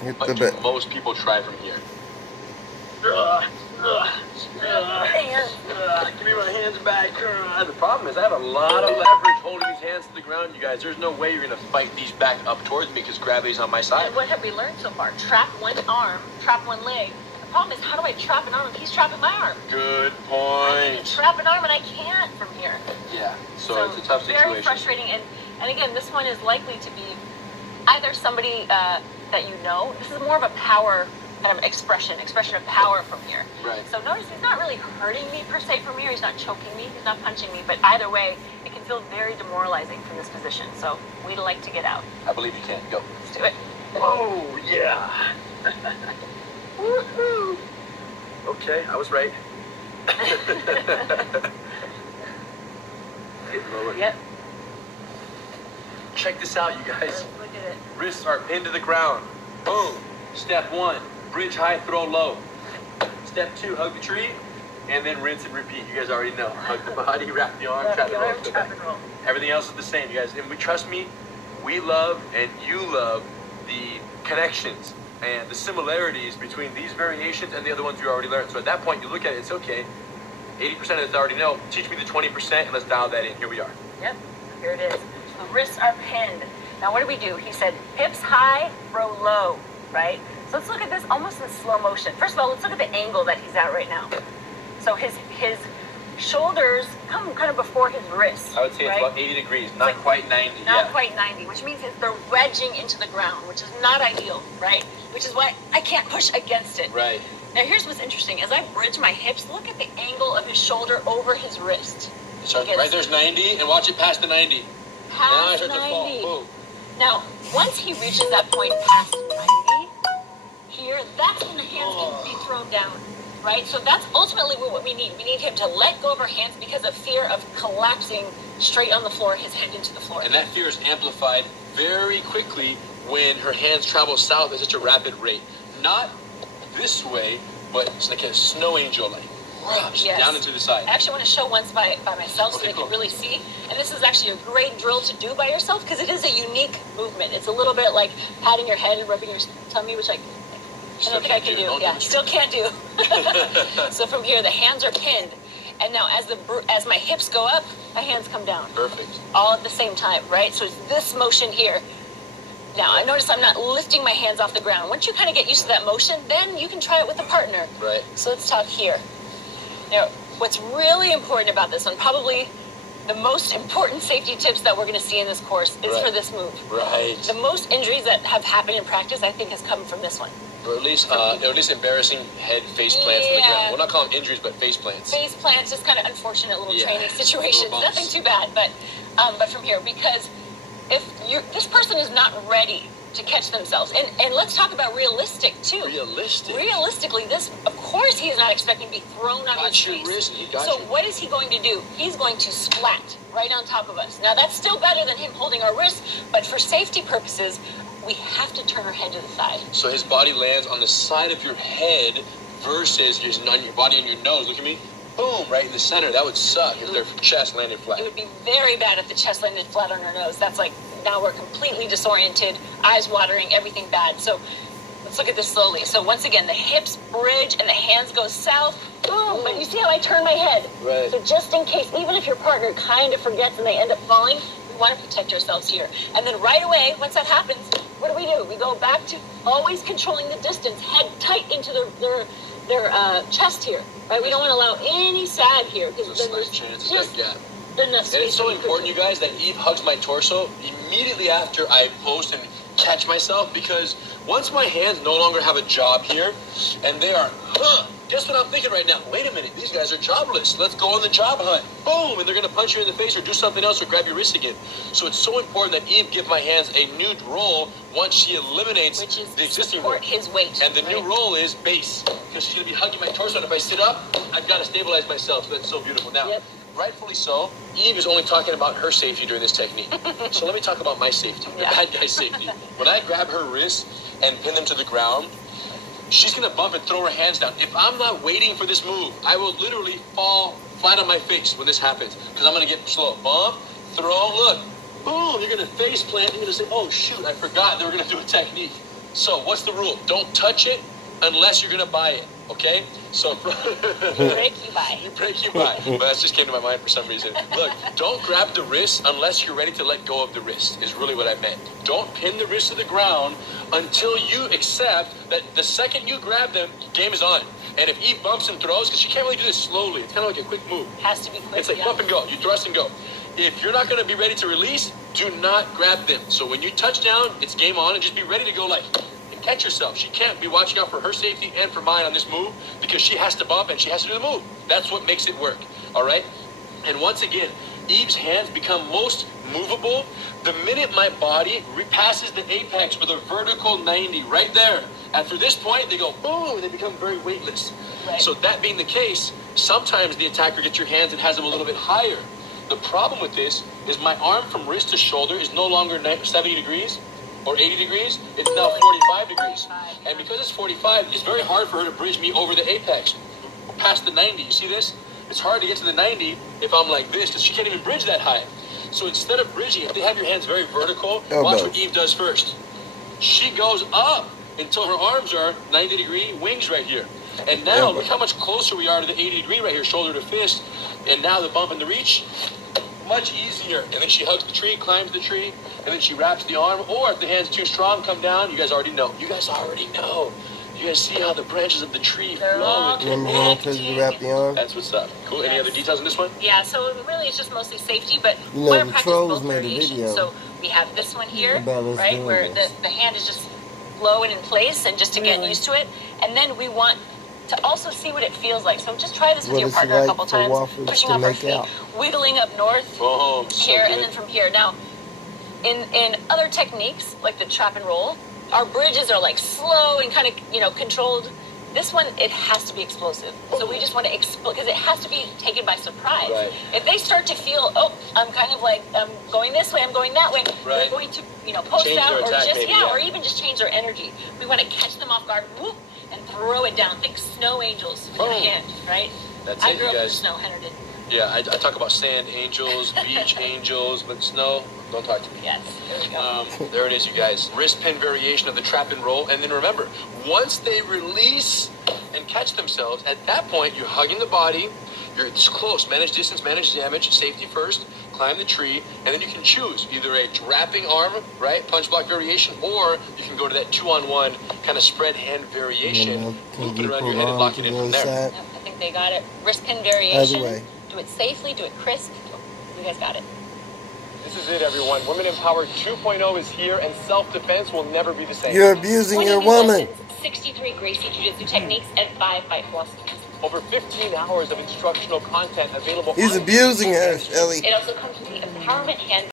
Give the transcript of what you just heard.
What do most people try from here? Give me my hands back. The problem is I have a lot of leverage holding these hands to the ground, you guys. There's no way you're going to fight these back up towards me because gravity's on my side. And what have we learned so far? Trap one arm, trap one leg. The problem is, how do I trap an arm if he's trapping my arm? Good I need point. to trap an arm and I can't from here. Yeah, so it's a tough situation. Very frustrating. And again, this one is likely to be either somebody that you know. This is more of a power kind of expression of power from here. Right. So notice he's not really hurting me per se from here. He's not choking me. He's not punching me. But either way, it can feel very demoralizing from this position. So we'd like to get out. I believe you can. Go. Let's do it. Oh, yeah. Woohoo. Okay, I was right. Get lower. Yep. Check this out, you guys. Look at it. Wrists are pinned to the ground. Boom. Step 1, bridge high, throw low. Step 2, hug the tree, and then rinse and repeat. You guys already know. Hug the body, wrap the arm, trap and roll. Everything else is the same, you guys. And trust me, we love and you love the connections and the similarities between these variations and the other ones you already learned. So at that point, you look at it, it's okay. 80% of this I already know. Teach me the 20% and let's dial that in. Here we are. Yep, here it is. The wrists are pinned. Now what do we do? He said hips high, throw low, right? So let's look at this almost in slow motion. First of all, let's look at the angle that he's at right now. So his shoulders come kind of before his wrists. I would say it's about 80 degrees, not quite 90. Not quite 90, which means they're wedging into the ground, which is not ideal, right? Which is why I can't push against it. Right. Now here's what's interesting. As I bridge my hips, look at the angle of his shoulder over his wrist. So right there's 90, and watch it past the 90. Past 90. Boom. Now, once he reaches that point past 90, here, that's when the hands can be thrown down, right? So that's ultimately what we need. We need him to let go of our hands because of fear of collapsing straight on the floor, his head into the floor. And that fear is amplified very quickly when her hands travel south at such a rapid rate. Not this way, but it's like a snow angel, like down into the side. I actually want to show once by myself so they can really see. And this is actually a great drill to do by yourself because it is a unique movement. It's a little bit like patting your head and rubbing your tummy, which I don't think I can do. Yeah, still can't do. So from here, the hands are pinned. And now as my hips go up, my hands come down. Perfect. All at the same time, right? So it's this motion here. Now, I notice I'm not lifting my hands off the ground. Once you kind of get used to that motion, then you can try it with a partner. Right. So let's talk here. Now, what's really important about this one, probably the most important safety tips that we're going to see in this course is for this move. Right. The most injuries that have happened in practice, I think, has come from this one. Or at least embarrassing head face plants on the ground. We'll not call them injuries, but face plants. Face plants, just kind of unfortunate little training situations. Nothing too bad, but from here, because if this person is not ready to catch themselves, and let's talk about realistic too. Realistically, this, of course, he is not expecting to be thrown on his face. So what is he going to do? He's going to splat right on top of us. Now that's still better than him holding our wrists, but for safety purposes, we have to turn our head to the side. So his body lands on the side of your head versus on your body and your nose. Look at me. Boom, right in the center. That would suck if their chest landed flat. It would be very bad if the chest landed flat on our nose. That's like, now we're completely disoriented, eyes watering, everything bad. So let's look at this slowly. So once again, the hips bridge and the hands go south. Boom, but you see how I turn my head? Right. So just in case, even if your partner kind of forgets and they end up falling, we want to protect ourselves here. And then right away, once that happens, what do? We go back to always controlling the distance, head tight into their chest here, right? We don't want to allow any sag here because then there's chance of that gap. And it's so important, you guys, that Eve hugs my torso immediately after I post and catch myself, because once my hands no longer have a job here and they are, guess what I'm thinking right now? Wait a minute, these guys are jobless. Let's go on the job hunt. Boom, and they're going to punch you in the face or do something else or grab your wrist again. So it's so important that Eve give my hands a new role once she eliminates the existing role. His weight. And the new role is base, because she's going to be hugging my torso, and if I sit up, I've got to stabilize myself. So that's so beautiful. Now, rightfully so, Eve is only talking about her safety during this technique. So let me talk about my safety, the bad guy's safety. When I grab her wrists and pin them to the ground, she's going to bump and throw her hands down. If I'm not waiting for this move, I will literally fall flat on my face when this happens, because I'm going to get slow. Bump, throw, look, boom, you're going to face plant. You're going to say, oh, shoot, I forgot they were going to do a technique. So what's the rule? Don't touch it unless you're gonna buy it. Okay? So break, you buy. You break, you buy. But that just came to my mind for some reason. Look, don't grab the wrist unless you're ready to let go of the wrist, is really what I meant. Don't pin the wrist to the ground until you accept that the second you grab them, game is on. And if Eve bumps and throws, because she can't really do this slowly, it's kind of like a quick move. Has to be quick. It's like bump and go. You thrust and go. If you're not going to be ready to release, do not grab them. So when you touch down, it's game on, and just be ready to go like, and catch yourself. She can't be watching out for her safety and for mine on this move because she has to bump and she has to do the move. That's what makes it work. All right? And once again, Eve's hands become most movable the minute my body repasses the apex with a vertical 90 right there. After this point, they go boom, and they become very weightless. Right. So that being the case, sometimes the attacker gets your hands and has them a little bit higher. The problem with this is my arm from wrist to shoulder is no longer 70 degrees or 80 degrees. It's now 45 degrees. And because it's 45, it's very hard for her to bridge me over the apex, past the 90. You see this? It's hard to get to the 90 if I'm like this, because she can't even bridge that high. So instead of bridging, if they have your hands very vertical, watch what Eve does first. She goes up until her arms are 90-degree wings right here. And now, look how much closer we are to the 80-degree right here, shoulder to fist. And now the bump and the reach, much easier. And then she hugs the tree, climbs the tree, and then she wraps the arm. Or if the hand's too strong, come down. You guys already know. You guys already know. You guys see how the branches of the tree flow and connect. That's what's up. Cool. Any other details on this one? Yeah, so really it's just mostly safety, but you know, the trolls made a video. So we have this one here, right, where the hand is just low and in place, and just to get used to it. And then we want to also see what it feels like. So just try this with your partner a couple times, pushing off our feet, wiggling up north here, and then from here. Now, in other techniques, like the trap and roll, our bridges are like slow and kind of, controlled. This one, it has to be explosive. So we just want to explode, because it has to be taken by surprise. Right. If they start to feel, I'm kind of like, I'm going this way, I'm going that way, they're going to, post change out, or attack, just, maybe, or even just change their energy. We want to catch them off guard, whoop, and throw it down. Think snow angels with your hand, right? That's I it, grew you up with guys. snow, Henry did. Yeah, I talk about sand angels, beach angels, but snow, don't talk to me. Yes, there we go. There it is, you guys. Wrist pin variation of the trap and roll. And then remember, once they release and catch themselves, at that point, you're hugging the body. You're close. Manage distance, manage damage. Safety first. Climb the tree. And then you can choose either a wrapping arm, right, punch block variation, or you can go to that 2-on-1 kind of spread hand variation. Loop it around your head and lock it in from there. Yep, I think they got it. Wrist pin variation. Either way. Do it safely, do it crisp. You guys got it. This is it, everyone. Women Empowered 2.0 is here, and self-defense will never be the same. You're abusing your woman. 63 Gracie Jiu-Jitsu techniques, and 5 fight philosophies. Over 15 hours of instructional content available. He's abusing her, Ellie. It also comes with the Empowerment Hand